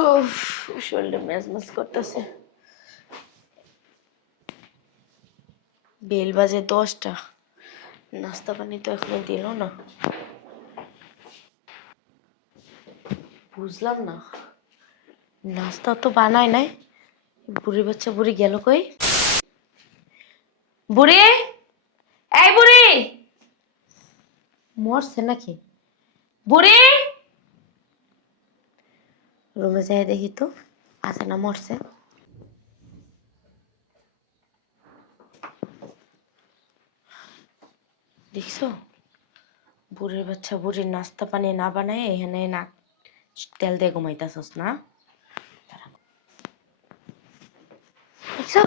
উফ, শরীরটা ম্যাজম্যাজ করতেছে। বেল বাজে 10টা, নাস্তা পানি তো এখনো দিল না। বুঝলাম না, নাস্তা তো বানায় নাই, বুড়ি বাচ্চা বুড়ি গেল কই? বুড়ি, এই বুড়ি মরছে নাকি? বুড়ি, রুমে যাই দেখি তো আছে না মরছে। দেখছো, বুড়ির বাচ্চা বুড়ির নাস্তা পানি না বানায় এখানে না তেল দিয়ে ঘুমাইতেছস না? দেখছো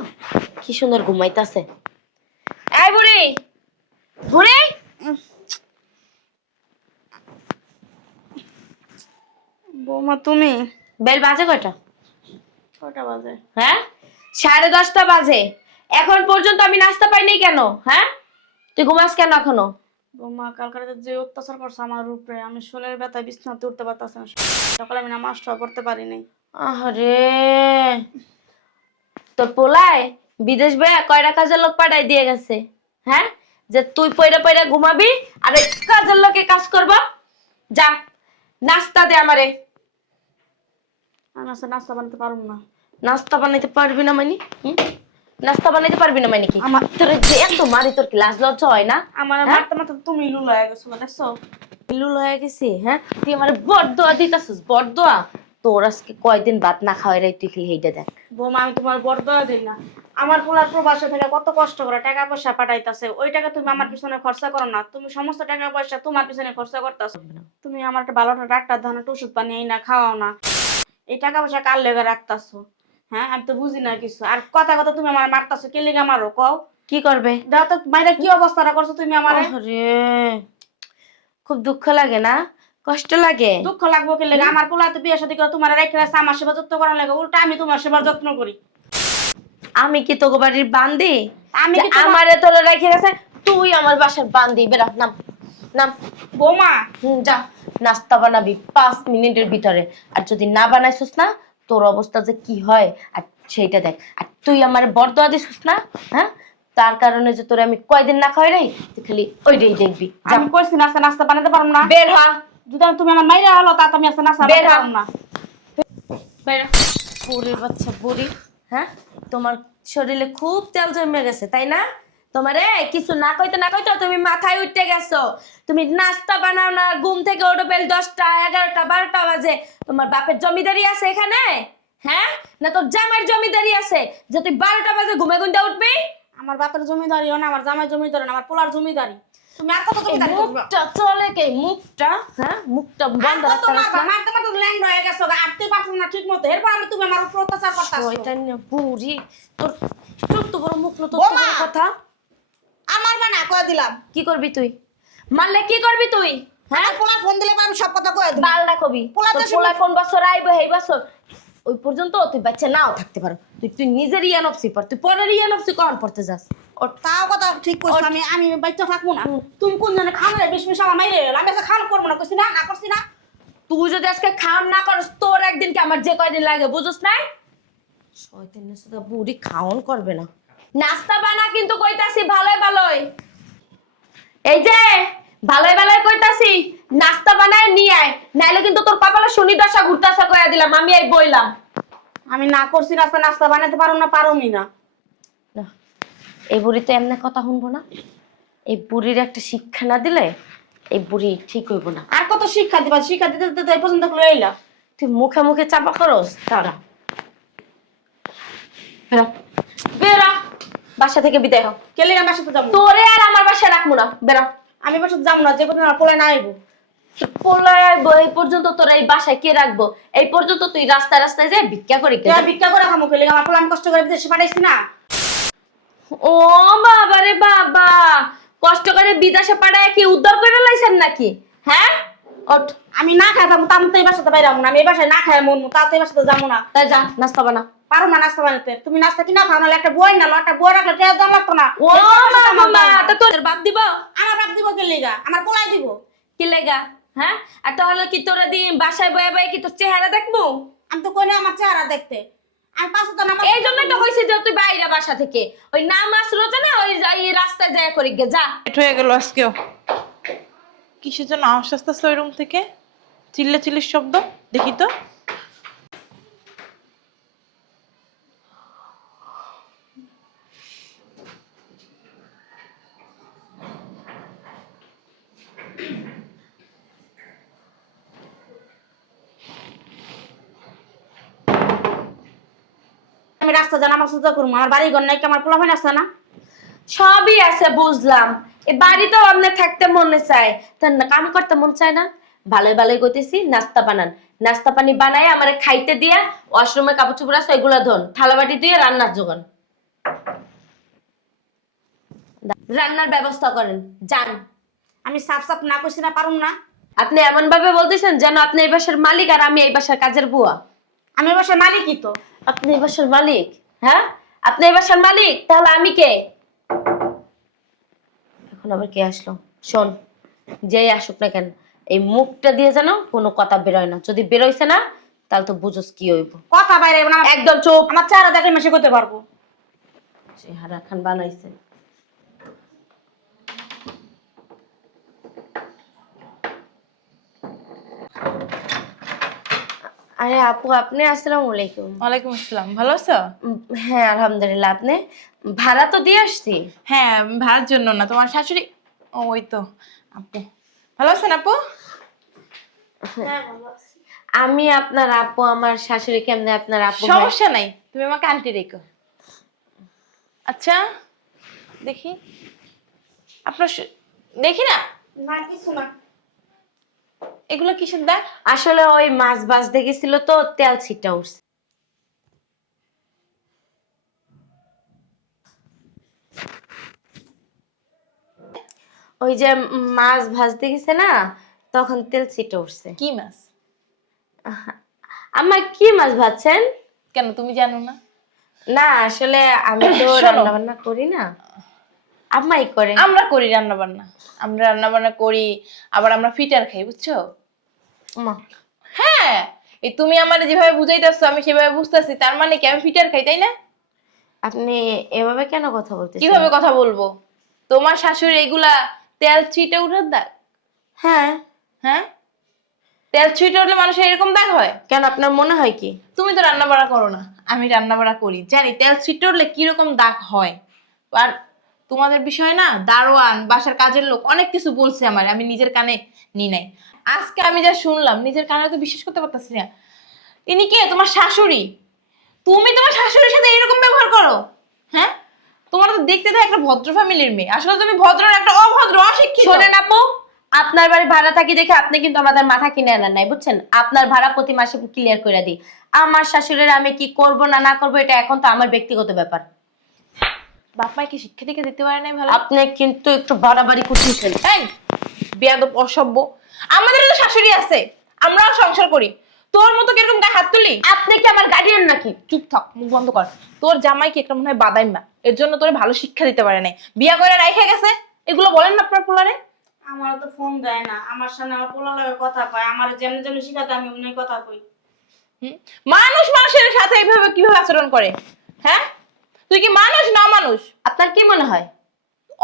কি সুন্দর ঘুমাইতেছে। এই বুড়ি, বুড়ি, বৌমা তুমি? বেল বাজে কয়টা? কটা বাজে? হ্যাঁ, 10:30 বাজে। এখন পর্যন্ত আমি নাস্তা পাইনি কেন? হ্যাঁ, তুই ঘুমাস কেন এখনো? বৌমা কালকে রাতে যে অত্যাচার করছে আমার উপরে, আমি শোলের ব্যথায় বিছানাতে উঠতে পারতাছি না। সকালে আমি নামাজটাও পড়তে পারি নাই। আরে তোর পোলায় বিদেশ বেয়া কয়টা কাজের লোক পাঠাই দিয়ে গেছে? হ্যাঁ, যে তুই পয়রা পয়রা ঘুমাবি আর ওই কাজের লোকে কাজ করবো। যা নাস্তা দে আমারে। আমি আজকে নাস্তা বানাতে পারবো না। নাস্তা বানাইতে পারবি না মানে? নাস্তা বানাইতে পারবি না মানে কি? আমার তোর যে এত মারি, তোর কি লাজ লজ্জা হয় না? আমার হ্যাঁ? মারতে মারতে তুমি লুল হয়ে গেছো, দেখছো? লুল হয়ে গেছি? হ্যাঁ, তুই আমার বরদোয়া দিতাছিস, বরদোয়া। তোর আজকে কয়দিন ভাত না খাওয়াই রে, তুই খালি এইটা দেখ। বৌমা আমি তোমার বরদোয়া দিই না। আমার পোলার প্রবাসে থেকে কত কষ্ট করে টাকা পয়সা পাঠাইতাছে, ওই টাকা তুমি আমার পিছনে খরচা করো না। তুমি সমস্ত টাকা পয়সা তোমার পিছনে খরচা করতেছো। তুমি আমার একটা ভালো ডাক্তার ধান ওষুধ পানি এই না খাওয়াও না। এই টাকা পয়সা কার লেগে রাখতাছো? হ্যাঁ, আমি তো বুঝি না কিছু। আর কথা কথা তুমি আমার মারতাছো, কে লেগে মারো কও? কি করবে? দাও তো মাইরা কি অবস্থাটা করছো তুমি আমারে। আরে খুব দুঃখ লাগে না? কষ্ট লাগে? দুঃখ লাগবো কে লেগে? আমার পোলা তো বিয়ে শাদী করে তোমার রেখে আছে আমার সেবা যত্ন করার লাগে, উল্টা আমি তোমার সেবা যত্ন করি। আমি কি তোকে বাড়ির বান্দি? আমি যে কি তোমার আমারে তোরা রেখে গেছে, তুই আমার বাসার বান্দি? বেরা নাম, নাম। বৌমা? যা নাস্তা বানাবি 5 মিনিটের ভিতরে। আর যদি না বানাইছিস না, তোর অবস্থা যে কি হয় আর সেইটা দেখ। আর তুই আমার বরদোয়া দিছিস না, হ্যাঁ, তার কারণে যে তোরে আমি কয়দিন না খাওয়াই রে, তুই খালি ওইটাই দেখবি। যা আমি কইছি নাস্তা নাস্তা বানাতে পারবো না। বের হ, যদি তুমি আমার মাইরা হলো তা তো আমি আজকে নাস্তা বের বানাতে হ। পারবো না। বের হ। বুড়ির বাচ্চা বুড়ি, হ্যাঁ, তোমার শরীরে খুব তেল জমে গেছে তাই না? তোমারে কিছু না কইতে না কইতে তুমি মাথায় উঠতে গেছো। তুমি নাস্তা বানাও না, ঘুম থেকে ওঠো বেল 10টা 11টা 12টা বাজে। তোমার বাপের জমিদারি আছে এখানে? হ্যাঁ, না তোর জামাইয়ের জমিদারি আছে যে তুই 12টা বাজে ঘুমে গুনতে উঠবি? আমার বাপের জমিদারিও না, আমার জামাই জমিদারি না, আমার পোলার জমিদারি। তুমি আর কত জমিদারি করবে? মুখটা চলে কে? মুখটা, হ্যাঁ, মুখটা বন্ধ রাখতে পারছ না? মারতে মারতে ল্যাংড়া হয়ে গেছো, আটতে পারছো না ঠিক মতো। এরপর আমি তুমি আমার উপর অত্যাচার করতাছো। শয়তান বুড়ি, তোর চোদ্দ বড় মুখ না, তোর তো বোমা! বড় কথা। আমার বানা কয়ে দিলাম। কি করবি তুই? মারলে কি করবি তুই? হ্যাঁ, আমার পোলা ফোন দিলে আমি সব কথা কয়ে দিব। বালটা কবি। পোলা তো তোর পোলা কোন বছর আইবে এই বছর, ওই পর্যন্ত তুই বাচ্চা নাও থাকতে পারো। তুই তুই নিজের ইয়ানফসি পর, তুই পরের ইয়ানফসি কখন পড়তে যাস? ওর তাও কথা ঠিক কইছ, আমি আমি বাচ্চা থাকবো না। তুমি কোন জানে খামলে বিশ আমার মাইরে গেল। আমি আজকে খাম করবো না, কইছি না, না করছি না। তুই যদি আজকে খাওয়ান না করস, তোর একদিন কি আমার যে কয়দিন লাগে বুঝছ না? শয়তানের সাথে বুড়ি খাওন করবে না। নাস্তা বানা কিন্তু কইতাছি ভালোই ভালোই। এই যে ভালোই ভালোই কইতাছি, নাস্তা বানায় নিয়ে আয়, নাইলে কিন্তু তোর কপালে শনি দশা ঘুরতাছে কইয়া দিলাম। আমি এই বইলাম। আমি না করছি নাস্তা, নাস্তা বানাতে পারো না, পারোমি না। না, এই বুড়ি তো এমনি কথা শুনবো না। এই বুড়ির একটা শিক্ষা না দিলে এই বুড়ি ঠিক হইব না। আর কত শিক্ষা দিবা? শিক্ষা দিতে দিতে এই পর্যন্ত লই আইলা। তুই মুখে মুখে চাপা করস, তারা বেরা, বেরা, বাসা থেকে বিদায় হ। কেলে আমার সাথে যাবো? তোরে আর আমার বাসায় রাখবো না, বেরা। আমি আমার সাথে যাবো না, যে পর্যন্ত আমার পোলা না আইবো। পোলায় আইবো এই পর্যন্ত তোরা এই বাসায় কে রাখবো? এই পর্যন্ত তুই রাস্তায় রাস্তায় যে ভিক্ষা করি কে? ভিক্ষা করে খামো কেলে? আমার পোলা আমি কষ্ট করে বিদেশে পাঠাইছি না। ও বাবা রে বাবা, কষ্ট করে বিদেশে পাঠায় কি উদ্ধার করে লাইছেন নাকি? হ্যাঁ, ওঠ। আমি না খাই থাকবো, তার মতো এই বাসাতে বাইরে না। আমি এই বাসায় না খাই মন, তাও তো এই বাসাতে যাবো না। তাই যা নাস্তা বানা। পারো না নাস্তা বানাতে? তুমি নাস্তা কিনা খাও, নাহলে একটা বই না, একটা বই রাখলে টেয়া দাম লাগতো না। ও মামা, তা তোর বাপ দিব? আমার বাপ দিব কে লিগা? আমার পোলাই দিব। কি লেগা? হ্যাঁ, আর তাহলে কি তোরা দিন বাসায় বয়ে বয়ে কি তোর চেহারা দেখবো? আমি তো কই না আমার চেহারা দেখতে। আমি 5 ওয়াক্ত নামাজ এই জন্যই তো হইছে যে তুই বাইরে বাসা থেকে ওই নামাজ রোজা না ওই এই রাস্তায় যায় করি গে যা। এটা হয়ে গেল আজকেও। কিসের জন্য আওয়াজ আসতেছে ওই রুম থেকে? চিল্লির শব্দ, দেখি তো। আমি রাস্তা যা নামাজ রোজা করবো, আমার বাড়ি ঘর নাই কি আমার পোলাপাইন আছে না? সবই আছে বুঝলাম, এই বাড়িতেও আপনার থাকতে মনে চায়, তার না কাম করতে মন চায় না? ভালোই ভালোই কইতেছি নাস্তা বানান, নাস্তা পানি বানায় আমারে খাইতে দিয়া, ওয়াশরুমে কাপড় চোপড় আছে ওইগুলো ধন, থালা বাটি দিয়ে রান্নার জোগান, রান্নার ব্যবস্থা করেন যান। আমি সাফ সাফ না কইছি না পারুম না? আপনি এমন ভাবে বলতেছেন যেন আপনি এই বাসার মালিক আর আমি এই বাসার কাজের বুয়া। আমি এ বাসার মালিকই তো। আপনি এই বাসার মালিক? হ্যাঁ, আপনি এই বাসার মালিক, তাহলে আমি কে? এখন আবার কে আসলো? শোন, যেই আসুক না কেন এই মুখটা দিয়ে যেন কোনো কথা বেরোয় না, যদি বেরোইছে না তাহলে তো বুঝোস কি হইব। কথা বাইরে না, একদম চুপ। আমার চেহারা দেখে মেশে করতে পারবো। চেহারা খান বানাইছে। আরে আপু, আপনি? আসসালামু আলাইকুম। ওয়ালাইকুম আসসালাম, ভালো আছো? হ্যাঁ আলহামদুলিল্লাহ। আপনি? ভাড়া তো দিয়ে আসছি। হ্যাঁ, ভাড়ার জন্য না, তোমার শাশুড়ি। ও, ওই তো আপু। ভালো আছেন আপু? হ্যাঁ ভালো আছি। আমি আপনার আপু, আমার শাশুড়ি কেমনে আপনার আপু হয়? সমস্যা নাই, তুমি আমাকে আন্টি রেখো। আচ্ছা, দেখি আপনার দেখি না, না কিছু না। এগুলো কিসের দাগ? আসলে ওই মাছ ভাজতে গেছিল তো তেল ছিটা উঠছে। ওই যে মাছ ভাজতে গেছে না, তখন তেল ছিটা উঠছে। কি মাছ? আমার কি মাছ ভাজছেন? কেন, তুমি জানো না? না আসলে আমি তো শোনো। রান্না বান্না করি না, আম্মাই করে। আমরা করি রান্না বান্না, আমরা রান্না বান্না করি, আবার আমরা ফিটার খাই, বুঝছো? মা, হ্যাঁ, এই তুমি আমার যেভাবে বুঝাইতেছো আমি সেভাবে বুঝতেছি, তার মানে কি আমি ফিটার খাই, তাই না? আপনি এভাবে কেন কথা বলতেছেন? কিভাবে কথা বলবো? তোমার শাশুড়ি এগুলা তেল ছিটে উঠার দাগ? হ্যাঁ। হ্যাঁ, তেল ছিটে উঠলে মানুষের এরকম দাগ হয়? কেন, আপনার মনে হয় কি? তুমি তো রান্না বাড়া করো না, আমি রান্না বাড়া করি, জানি তেল ছিটে উঠলে কিরকম দাগ হয়। আর তোমাদের বিষয় না, দারোয়ান বাসার কাজের লোক অনেক কিছু বলছে আমার, আমি নিজের কানে নি নাই। আজকে আমি যা শুনলাম নিজের কানে তো বিশ্বাস করতে পারতেছি না। ইনি কে? তোমার শাশুড়ি? তুমি তোমার শাশুড়ির সাথে এরকম ব্যবহার করো? হ্যাঁ, তোমার তো দেখতে থাকে একটা ভদ্র ফ্যামিলির মেয়ে, আসলে তুমি ভদ্র না, একটা অভদ্র অশিক্ষিত। শোনেন আপু, আপনার বাড়ি ভাড়া থাকি দেখে আপনি কিন্তু আমাদের মাথা কিনে আনেন নাই, বুঝছেন? আপনার ভাড়া প্রতি মাসে ক্লিয়ার করে দিই। আমার শাশুড়ির আমি কি করব না না করব এটা এখন তো আমার ব্যক্তিগত ব্যাপার। বাপ মাই কি শিক্ষা দীক্ষা দিতে পারে নাই ভালো? আপনি কিন্তু একটু বাড়াবাড়ি করতেছেন। এই বেয়াদব অসভ্য, আমাদেরও তো শাশুড়ি আছে, আমরাও সংসার করি, তোর মতো কিরকম গায়ে হাত তুলি? আপনি কি আমার গার্ডিয়ান নাকি? চুপ থাক, মুখ বন্ধ কর। তোর জামাই কি একটা মনে হয় বাদাইমা, এর জন্য তোর ভালো শিক্ষা দিতে পারে নাই, বিয়া করে রাইখে গেছে। এগুলো বলেন না আপনার পোলারে? আমার তো ফোন দেয় না, আমার সামনে আমার পোলা লাগে কথা কয়, আমার যেমন যেমন শিখাতে আমি অমনি কথা কই। মানুষ মানুষের সাথে এইভাবে কিভাবে আচরণ করে? হ্যাঁ, তুই কি মানুষ না অমানুষ? আপনার কি মনে হয়?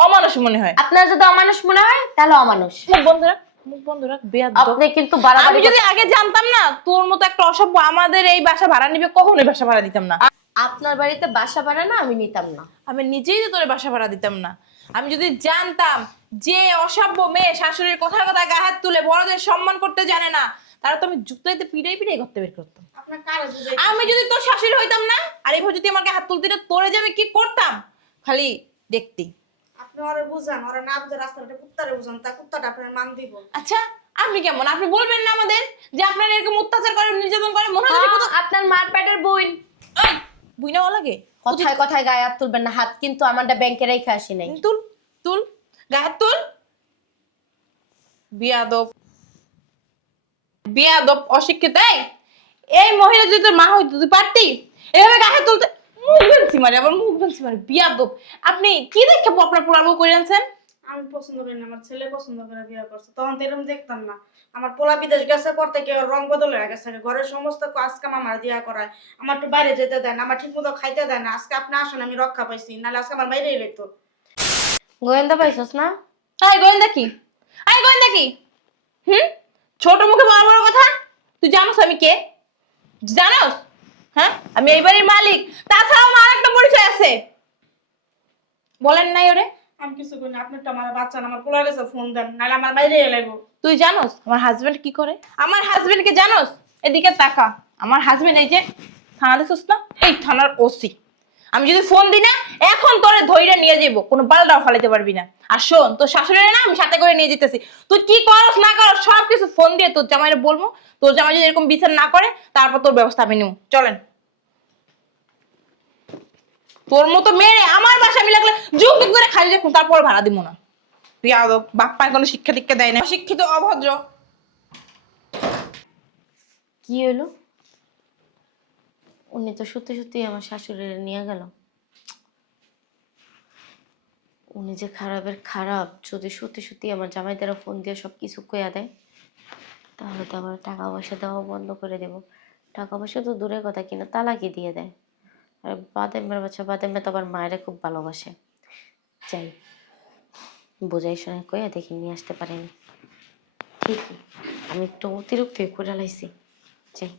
অমানুষ মনে হয়। আপনার যদি অমানুষ মনে হয় তাহলে অমানুষ। মুখ বন্ধ রাখ, মুখ বন্ধ রাখ, বেয়াদব। আপনি কিন্তু বাড়াবাড়ি আমি যদি আগে জানতাম না তোর মতো একটা অসভ্য আমাদের এই বাসা ভাড়া নিবে, কখনোই বাসা ভাড়া দিতাম না। আপনার বাড়িতে বাসা ভাড়া না আমি নিতাম না। আমি নিজেই তো তোর বাসা ভাড়া দিতাম না। আমি যদি জানতাম যে অসভ্য মেয়ে শাশুড়ির কথায় কথায় গায়ে হাত তুলে বড়দের সম্মান করতে জানে না, তারা তো আমি জুতাইতে পিড়াই পিড়াই করতে বের করতাম। আপনার কারে বুঝাই? আমি যদি তোর শাশুড়ি হইতাম না আর এইভাবে যদি আমার গায়ে হাত তুলতে তোরে যে আমি কি করতাম খালি দেখতি। আপনি ওরে বুঝান, ওরে না বুঝে রাস্তাটা কুত্তারে বুঝান, তা কুত্তাটা আপনার মান দিব। আচ্ছা, আপনি কেমন? আপনি বলবেন না আমাদের যে আপনারা এরকম অত্যাচার করে নির্যাতন করে? মনে হয় আপনার মার পেটের বই। বুঝনাও লাগে। কথায় কথায় গায়ে হাত তুলবেন না, হাত কিন্তু আমারটা ব্যাংকে রেখে আসি নাই। তুল তুল গায়ে হাত তুল, বিয়াদব বিয়াদব অশিক্ষিত। এই মহিলা যদি তোর মা হইতো তুই পারতি এভাবে গায়ে হাত তুলতে? মুখ ভেঙছি মারে, আবার মুখ ভেঙছি মারে, বিয়াদব। আপনি কি দেখে আপনার পোলা বউ করে আনছেন? আমি পছন্দ করি না, আমার ছেলে পছন্দ করে বিয়ে করছে। তখন তো এরকম দেখতাম না। আমার পোলা বিদেশ গেছে পর থেকে ওর রং বদল হয়ে গেছে, ঘরের সমস্ত কাজ কাম আমার দিয়া করায়, আমার একটু বাইরে যেতে দেয় না, আমার ঠিক মতো খাইতে দেয় না। আজকে আপনি আসেন আমি রক্ষা পাইছি, নাহলে আজকে আমার বাইরেই রেখতো। গোয়েন্দা পাইছস না? আয় গোয়েন্দা কি? আয় গোয়েন্দা কি? হুম? ছোট মুখে বড় বড় কথা। তুই জানোস আমি কে? জানোস? হ্যাঁ, আমি এই বাড়ির মালিক। তাছাড়াও আমার আরেকটা পরিচয় আছে। বলেন নাই ওরে? আমি কিছু করি না, আপনি একটু আমার বাচ্চা না, আমার পোলার কাছে ফোন দেন, নাহলে আমার বাইরেই লাগবো। তুই জানোস আমার হাজবেন্ড কি করে? আমার হাজবেন্ডকে জানোস? এদিকে তাকা। আমার হাজবেন্ড এই যে থানা দেখছিস না, এই থানার ওসি। আমি যদি ফোন দিই না, এখন তোরে ধইরা নিয়ে যাবো, কোনো পাল্টাও ফালাইতে পারবি না। আর শোন, তোর শাশুড়ি না আমি সাথে করে নিয়ে যেতেছি। তুই কি করস না করস সব কিছু ফোন দিয়ে তোর জামাইরে বলবো। তোর জামাই যদি এরকম বিচার না করে, তারপর তোর ব্যবস্থা আমি নেব। চলেন। তোর মতো মেয়ে আমার বাসা আমি লাগলে যুগ যুগ ধরে খালি রাখুন, তারপর ভাড়া দিব না। তুই আদো বাপ্পায় কোনো শিক্ষা দীক্ষা দেয় না, শিক্ষিত অভদ্র। কি হলো? উনি তো সত্যি সত্যি আমার শাশুড়ির নিয়ে গেল। উনি যে খারাপের খারাপ, যদি সত্যি সত্যি আমার জামাই দ্বারা ফোন দিয়ে সব কিছু কইয়া দেয়, তাহলে তো আমার টাকা পয়সা দেওয়া বন্ধ করে দেব। টাকা পয়সা তো দূরের কথা, কিনা তালাকই দিয়ে দেয়। আর বাদেমের বাচ্চা, বাদেমে তো আবার মায়েরা খুব ভালোবাসে। যাই, বোঝাই শোনায় কইয়া দেখি নিয়ে আসতে পারিনি। ঠিকই, আমি একটু অতিরিক্ত করে লাইছি। যাই।